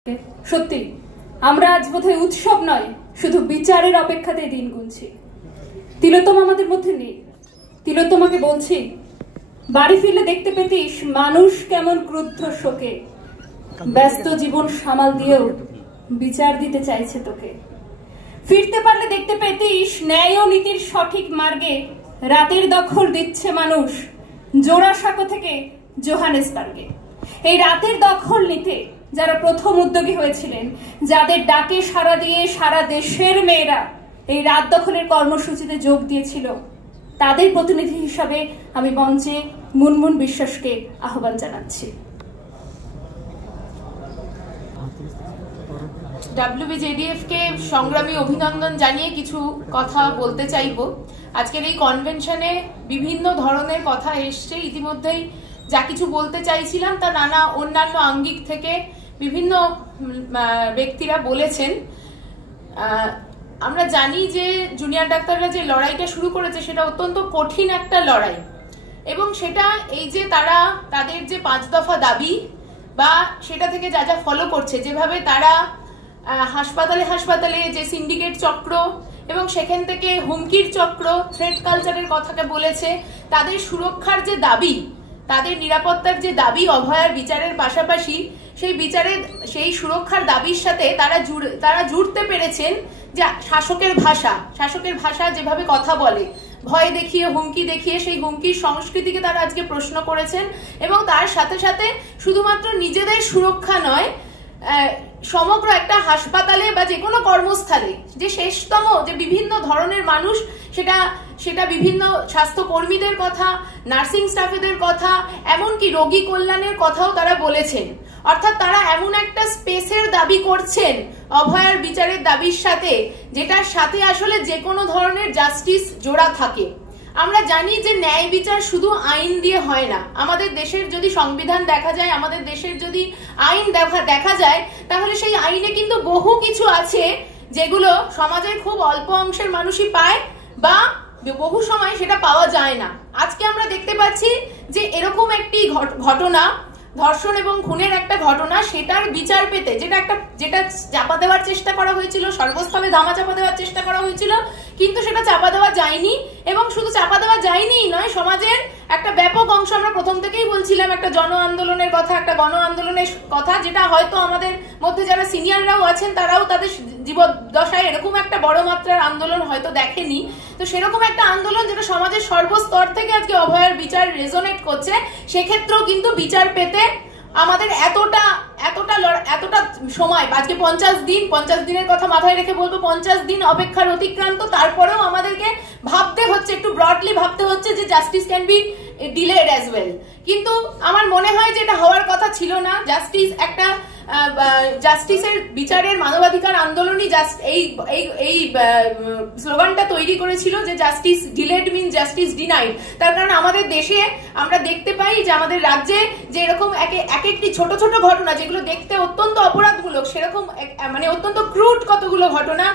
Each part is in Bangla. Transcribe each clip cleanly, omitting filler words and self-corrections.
সত্যি আমরা আজ বোধহয় উৎসব নয়, শুধু বিচারের অপেক্ষাতে দিন গুনছি। তিলোত্তমা আমাদের মধ্যে নেই। তিলোত্তমাকে বলছি, বাড়ি ফিরলে দেখতে পেতিস মানুষ কেমন ক্রুদ্ধ শোকে, ব্যস্ত জীবন সামাল দিয়েও বিচার দিতে চাইছে তোকে। ফিরতে পারলে দেখতে পেতিস ন্যায় ও নীতির সঠিক মার্গে রাতের দখল দিচ্ছে মানুষ জোড়াসাঁকো থেকে জোহানেসবার্গে। এই রাতের দখল নিতে যারা প্রথম উদ্যোগী হয়েছিলেন, যাদের ডাকে সাড়া দিয়ে সারা দেশের মেয়েরা এই রাত দখলের কর্মসূচিতে যোগ দিয়েছিল, তাদের প্রতিনিধি হিসাবে আমি মঞ্চে মুনমুন বিশ্বাসকে আহ্বান জানাচ্ছি। WBJDF কে সংগ্রামী অভিনন্দন জানিয়ে কিছু কথা বলতে চাইব। আজকের এই কনভেনশনে বিভিন্ন ধরনের কথা এসছে, ইতিমধ্যেই যা কিছু বলতে চাইছিলাম তা নানা অন্যান্য আঙ্গিক থেকে বিভিন্ন ব্যক্তিরা বলেছেন। আমরা জানি যে জুনিয়র ডাক্তাররা যে লড়াইটা শুরু করেছে সেটা অত্যন্ত কঠিন একটা লড়াই, এবং সেটা এই যে তারা তাদের যে 5 দফা দাবি বা সেটা থেকে যা যা ফলো করছে, যেভাবে তারা হাসপাতালে হাসপাতালে যে সিন্ডিকেট চক্র এবং সেখান থেকে হুমকির চক্র, থ্রেট কালচারের কথাকে বলেছে, তাদের সুরক্ষার যে দাবি, তাদের নিরাপত্তার যে দাবি অভয়ার বিচারের পাশাপাশি সেই সুরক্ষার দাবির সাথে তারা জুড়তে পেরেছেন যে শাসকের ভাষা যেভাবে কথা বলে, ভয় দেখিয়ে হুমকি দেখিয়ে সেই হুমকির সংস্কৃতিকে তারা আজকে প্রশ্ন করেছেন। এবং তার সাথে সাথে শুধুমাত্র নিজেদের সুরক্ষা নয়, সমগ্র একটা হাসপাতালে বা যে কোনো কর্মস্থলে যে শেষতম যে বিভিন্ন ধরনের মানুষ, সেটা বিভিন্ন স্বাস্থ্যকর্মীদের কথা, নার্সিং স্টাফেদের কথা, এমনকি রোগী কল্যাণের কথাও তারা বলেছেন। অর্থাৎ তারা এমন একটা স্পেসের দাবি করছেন অভয়ার বিচারের দাবির সাথে, যেটার সাথে আসলে যে কোনো ধরনের জাস্টিস জোড়া থাকে। আমরা জানি যে ন্যায় বিচার শুধু আইন দিয়ে হয় না। আমাদের দেশের যদি সংবিধান দেখা যায়, আমাদের দেশের যদি আইন দেখা যায়, তাহলে সেই আইনে কিন্তু বহু কিছু আছে যেগুলো সমাজের খুব অল্প অংশের মানুষই পায় বা বহু সময় সেটা পাওয়া যায় না। আজকে আমরা দেখতে পাচ্ছি যে এরকম একটি ঘটনা, ধর্ষণ এবং খুনের একটা ঘটনা, সেটার বিচার পেতে যেটা চাপা দেওয়ার চেষ্টা করা হয়েছিল, সর্বস্থলে ধামা চাপা দেওয়ার চেষ্টা করা হয়েছিল, কিন্তু সেটা চাপা দেওয়া যায়নি। এবং শুধু চাপা দেওয়া যায়নি নয়, সমাজের একটা ব্যাপক অংশ, আমরা প্রথম থেকেই বলছিলাম একটা জন আন্দোলনের কথা, একটা গণ আন্দোলনের কথা, যেটা হয়তো আমাদের মধ্যে যারা সিনিয়ররাও আছেন তারাও তাদের জীবদ্দশায় এরকম একটা বড় মাত্রার আন্দোলন হয়তো দেখেনি। তো সেরকম একটা আন্দোলন যেটা সমাজের সর্বস্তর থেকে আজকে অভয়ার বিচার রেজোনেট করছে, সেক্ষেত্রেও কিন্তু বিচার পেতে আমাদের এতটা সময়, আজকে 50 দিনের কথা মাথায় রেখে বলবো, 50 দিন অপেক্ষার অতিক্রান্ত। তারপরেও আমাদেরকে ভাবতে হচ্ছে, একটু ব্রডলি ভাবতে হচ্ছে যে justice can be delayed as well. কিন্তু আমার মনে হয় যে এটা হওয়ার কথা ছিল না। জাস্টিসের বিচারের মানবাধিকার আন্দোলনই এই স্লোগানটা তৈরি করেছিল যে জাস্টিস ডিলেড মিন জাস্টিস ডিনাইড। তার কারণ আমাদের দেশে আমরা দেখতে পাই যে আমাদের রাজ্যে যে এরকম এক একটি ছোট ছোট ঘটনা, যেগুলো দেখতে অত্যন্ত অপরাধমূলক, সেরকম মানে অত্যন্ত ক্রুড কতগুলো ঘটনা,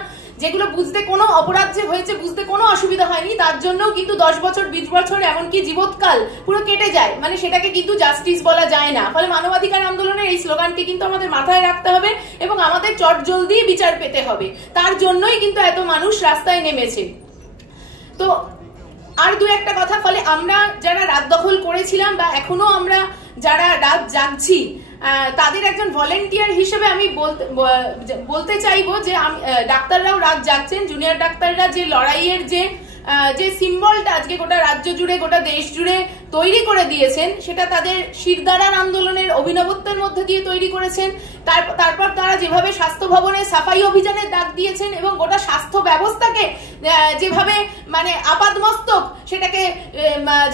যেগুলো বুঝতে কোনো অপরাধ যে হয়েছে বুঝতে কোনো অসুবিধা হয়নি, তার জন্যও কিন্তু 10 বছর 20 বছর এমনকি জীবৎকাল পুরো কেটে যায়, মানে সেটাকে কিন্তু জাস্টিস বলা যায় না। ফলে মানবাধিকার আন্দোলনের এই স্লোগানকে কিন্তু আমাদের মাথায় রাখতে হবে এবং আমাদের চটজলদি বিচার পেতে হবে। তার জন্যই কিন্তু এত মানুষ রাস্তায় নেমেছে। তো আর দু একটা কথা, ফলে আমরা যারা রাত দখল করেছিলাম বা এখনো আমরা যারা রাত জাগছি, তাদের একজন ভলেন্টিয়ার হিসেবে আমি বলতে চাইবো যে ডাক্তাররাও রাত জাগছেন। জুনিয়র ডাক্তাররা যে লড়াইয়ের যে সিম্বলটা আজকে গোটা রাজ্য জুড়ে, গোটা দেশ জুড়ে তৈরি করে দিয়েছেন, সেটা তাদের শিরদাঁড়ার আন্দোলনের অভিনবত্বের মধ্যে দিয়ে তৈরি করেছেন। তারপর তারা যেভাবে স্বাস্থ্য ভবনে সাফাই অভিযানের ডাক দিয়েছেন এবং গোটা স্বাস্থ্য ব্যবস্থাকে যেভাবে মানে আপাদমস্তক সেটাকে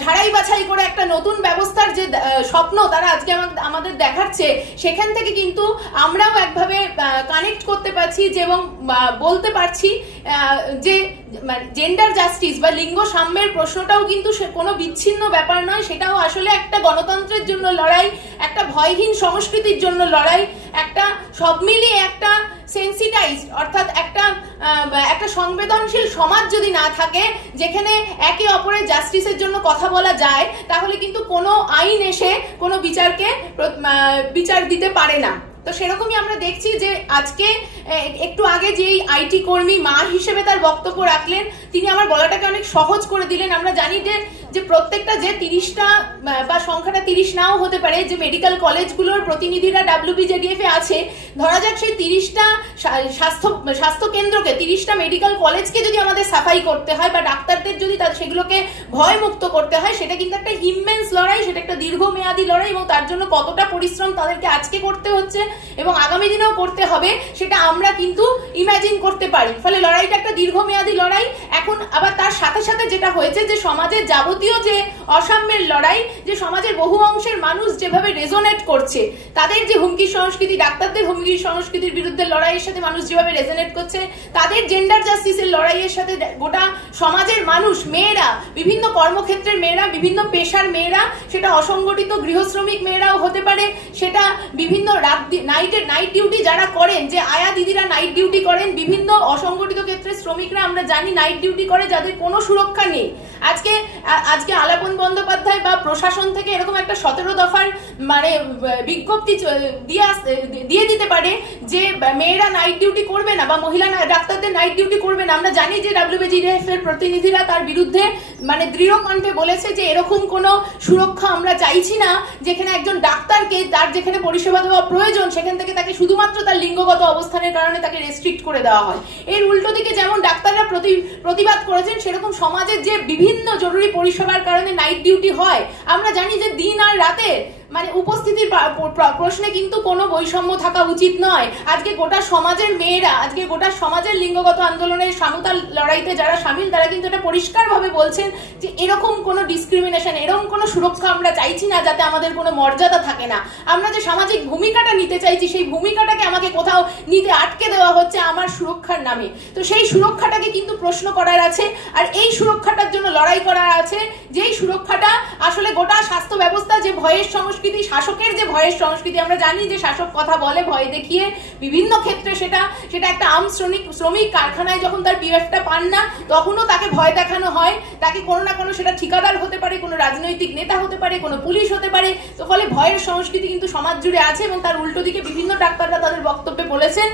ঝাড়াই বাছাই করে একটা নতুন ব্যবস্থার যে স্বপ্ন তারা আজকে আমাদের দেখাচ্ছে, সেখান থেকে কিন্তু আমরাও একভাবে কানেক্ট করতে পারছি এবং বলতে পারছি যে জেন্ডার জাস্টিস বা লিঙ্গ সাম্যের প্রশ্নটাও কিন্তু কোনো বিচ্ছিন্ন ব্যাপার নয়, সেটাও আসলে একটা গণতন্ত্রের জন্য লড়াই, একটা ভয়হীন সংস্কৃতির জন্য লড়াই, একটা সব মিলিয়ে একটা সেন্সিটাইজড, অর্থাৎ একটা সংবেদনশীল সমাজ যদি না থাকে যেখানে একে অপরের জাস্টিসের জন্য কথা বলা যায়, তাহলে কিন্তু কোনো আইন এসে কোনো বিচার দিতে পারে না। তো সেরকমই আমরা দেখছি যে আজকে একটু আগে যে আইটি কর্মী মা হিসেবে তার বক্তব্য রাখলেন, তিনি আমার বলাটাকে অনেক সহজ করে দিলেন। আমরা জানি যে প্রত্যেকটা যে 30টা বা সংখ্যাটা 30 নাও হতে পারে, যে মেডিকেল কলেজগুলোর প্রতিনিধিরা WBJDF এ আছে, ধরা যাক সেই 30টা স্বাস্থ্য কেন্দ্রকে, 30টা মেডিকেল কলেজকে যদি আমাদের সাফাই করতে হয় বা ডাক্তারদের যদি সেগুলোকে ভয় মুক্ত করতে হয়, সেটা কিন্তু একটা ইমেন্স লড়াই, সেটা একটা দীর্ঘমেয়াদী লড়াই, এবং তার জন্য কতটা পরিশ্রম তাদেরকে আজকে করতে হচ্ছে এবং আগামী দিনেও করতে হবে সেটা আমরা কিন্তু ইমাজিন করতে পারি। ফলে লড়াইটা একটা দীর্ঘমেয়াদী লড়াই। এখন আবার তার সাথে সাথে যেটা হয়েছে যে সমাজের যাবতীয় যে অসাম্যের লড়াই, যে সমাজের বহু অংশের মানুষ যেভাবে রেজোনেট করছে, তাদের যে হুমকি সংস্কৃতি, ডাক্তারদের হুমকি সংস্কৃতির বিরুদ্ধে লড়াইয়ের সাথে মানুষ যেভাবে রেজোনেট করছে, তাদের জেন্ডার জাস্টিসের লড়াইয়ের সাথে গোটা সমাজের মানুষ, মেয়েরা, বিভিন্ন কর্মক্ষেত্রের মেয়েরা, বিভিন্ন পেশার মেয়েরা, সেটা অসংগঠিত গৃহশ্রমিক মেয়েরাও হতে পারে, সেটা বিভিন্ন নাইট ডিউটি যারা করেন, যে আয়া দিদিরা নাইট ডিউটি করেন, বিভিন্ন অসংগঠিত ক্ষেত্রে শ্রমিকরা আমরা জানি নাইট ডিউটি করে, যাদের কোনো সুরক্ষা নেই। আজকে আলাপন বন্দ্যোপাধ্যায় বা প্রশাসন থেকে এরকম একটা 17 দফার মানে বিজ্ঞপ্তি দিয়ে দিতে পারে যে মেয়েরা নাইট ডিউটি করবে না বা মহিলা ডাক্তারদের নাইট ডিউটি করবে না। আমরা জানি যে WBJDF এর প্রতিনিধিরা তার বিরুদ্ধে মানে দৃঢ় কণ্ঠে বলেছে যে এরকম কোনো সুরক্ষা আমরা চাইছি না, যেখানে একজন ডাক্তারকে তার যেখানে পরিষেবা দেওয়া প্রয়োজন সেখান থেকে তাকে শুধুমাত্র তার লিঙ্গগত অবস্থানের কারণে তাকে রেস্ট্রিক্ট করে দেওয়া হয়। এর উল্টো দিকে যেমন ডাক্তাররা প্রতিবাদ করেছেন, সেরকম সমাজের যে বিভিন্ন জরুরি পরিষেবার কারণে নাইট ডিউটি হয়, আমরা জানি যে দিন আর রাতে মানে উপস্থিতির প্রশ্নে কিন্তু কোনো বৈষম্য থাকা উচিত নয়। আজকে গোটা সমাজের মেয়েরা, আজকে গোটা সমাজের লিঙ্গগত আন্দোলনের সমতার লড়াইতে যারা সামিল, তারা কিন্তু এটা পরিষ্কারভাবে বলছেন যে এরকম কোনো ডিসক্রিমিনেশন, এরকম কোনো সুরক্ষা আমরা চাইছি না, যাতে আমাদের কোনো মর্যাদা থাকে না। আমরা যে সামাজিক ভূমিকাটা নিতে চাইছি, সেই ভূমিকাটাকে আমাকে কোথাও নিতে আটকে দেওয়া হচ্ছে আমার সুরক্ষার নামে। তো সেই সুরক্ষাটাকে কিন্তু প্রশ্ন করার আছে, আর এই সুরক্ষাটার জন্য লড়াই করার আছে, যেই সুরক্ষাটা আসলে গোটা স্বাস্থ্য ব্যবস্থা, যে ভয়ের সংস্কৃতি, শাসকের যে ভয়ের সংস্কৃতি, আমরা জানি যে শাসক কথা বলে ভয় দেখিয়ে বিভিন্ন ক্ষেত্রে, সেটা একটা শ্রমিক কারখানায় যখন তার পিএফটা পান না, তখনও তাকে ভয় দেখানো হয়, তাকে কোনো না কোনো, সেটা ঠিকাদার হতে পারে, কোনো রাজনৈতিক নেতা হতে পারে, কোনো পুলিশ হতে পারে। তো ফলে ভয়ের সংস্কৃতি কিন্তু সমাজ জুড়ে আছে, এবং তার উল্টো দিকে বিভিন্ন ডাক্তাররা তাদের বক্তব্যে বলেছেন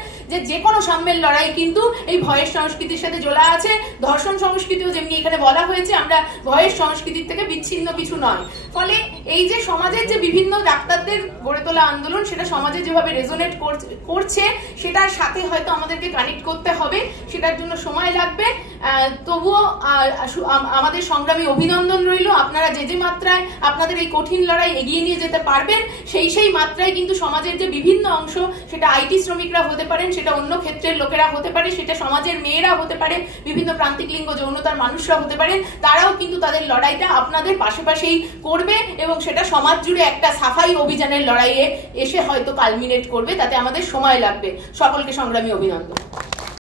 যে কোনো সাম্যের লড়াই কিন্তু এই ভয়ের সংস্কৃতির সাথে জোড়া আছে। ধর্ষণ সংস্কৃতিও যেমনি এখানে বলা হয়েছে, আমরা ভয়ের সংস্কৃতির থেকে বিচ্ছিন্ন কিছু নয়। ফলে এই যে সমাজের যে বিভিন্ন ডাক্তারদের গড়ে তোলা আন্দোলন, সেটা সমাজে যেভাবে রেজোনেট করছে, সেটার সাথে হয়তো আমাদেরকে কানেক্ট করতে হবে, সেটার জন্য সময় লাগবে। তবুও আমাদের সংগ্রামী অভিনন্দন রইল। আপনারা যে মাত্রায় আপনাদের এই কঠিন লড়াই এগিয়ে নিয়ে যেতে পারবেন, সেই মাত্রায় কিন্তু সমাজের যে বিভিন্ন অংশ, সেটা আইটি শ্রমিকরা হতে পারেন, সেটা অন্য ক্ষেত্রের লোকেরা হতে পারে, সেটা সমাজের মেয়েরা হতে পারে, বিভিন্ন প্রান্তিক লিঙ্গ যৌনতার মানুষরা হতে পারেন, তারাও কিন্তু তাদের লড়াইটা আপনাদের পাশাপাশি করবে, এবং সেটা সমাজ জুড়ে একটা সাফাই অভিযানের লড়াইয়ে এসে হয়তো কালমিনেট করবে। তাতে আমাদের সময় লাগবে। সকলকে সংগ্রামী অভিনন্দন।